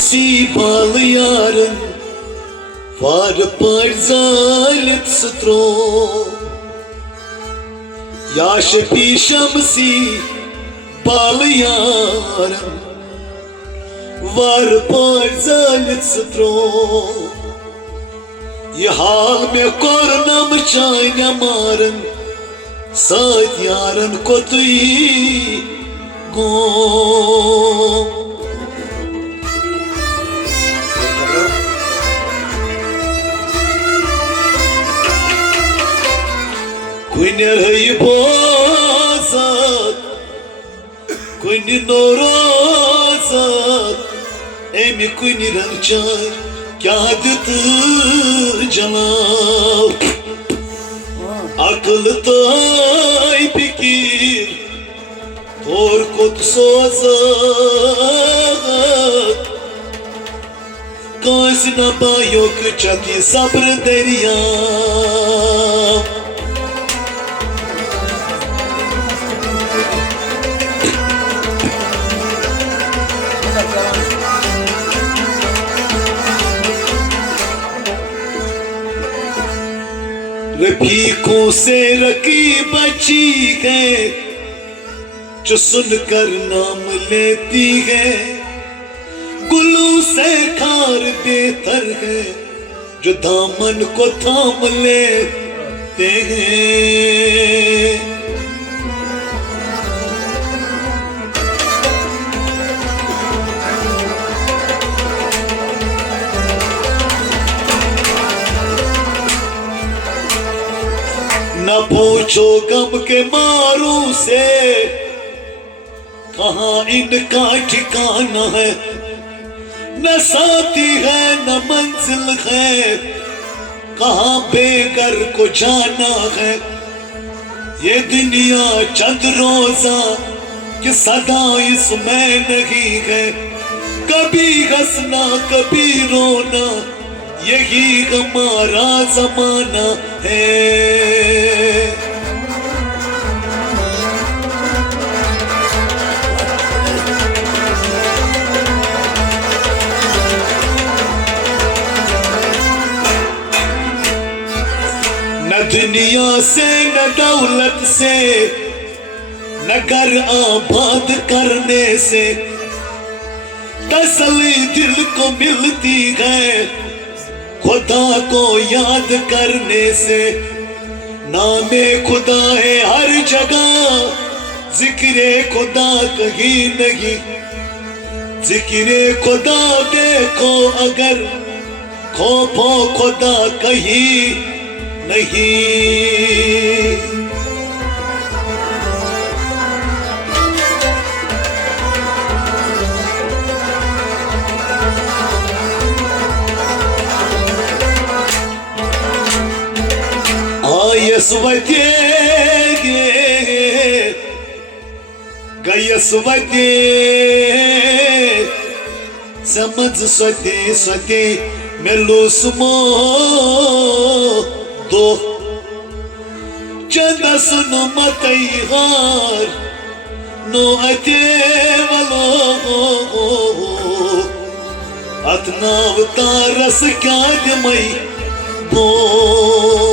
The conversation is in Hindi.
सी बाल यारन वार पर जालित सत्रो याश पीशम सी बाल यारन वार पर जालित सत्रो ये हाल में कोरनम चाइना मारन साथ यारन को तुई गो Kuni rei bozat, kuni norozat, emi kuni rangchar, kya dit jalab. Akıl tay fikir, tor kot sozat. Kasna bayok chati sabr deriya. रफीकों से रकी बची है जो सुनकर नाम लेती है गुलू से खार बेहतर है जो दामन को थाम लेते हैं न पूछो गम के मारू से कहाँ इनका ठिकाना है न साथी है न मंजिल है कहाँ बेघर को जाना है ये दुनिया चंद रोजा कि सदा इसमें नहीं है कभी हंसना कभी रोना यही हमारा जमाना है न दुनिया से न दौलत से न घर आबाद करने से तसल्ली दिल को मिलती है खुदा को याद करने से नामे खुदा है हर जगह जिक्रे खुदा कहीं नहीं जिक्रे खुदा देखो अगर खौफो खुदा कहीं नहीं Yasvate Gayasvate Samad swate swate Melusmo Do Chanda suno matayhar No ate valo Atna avtaras kya mai Bo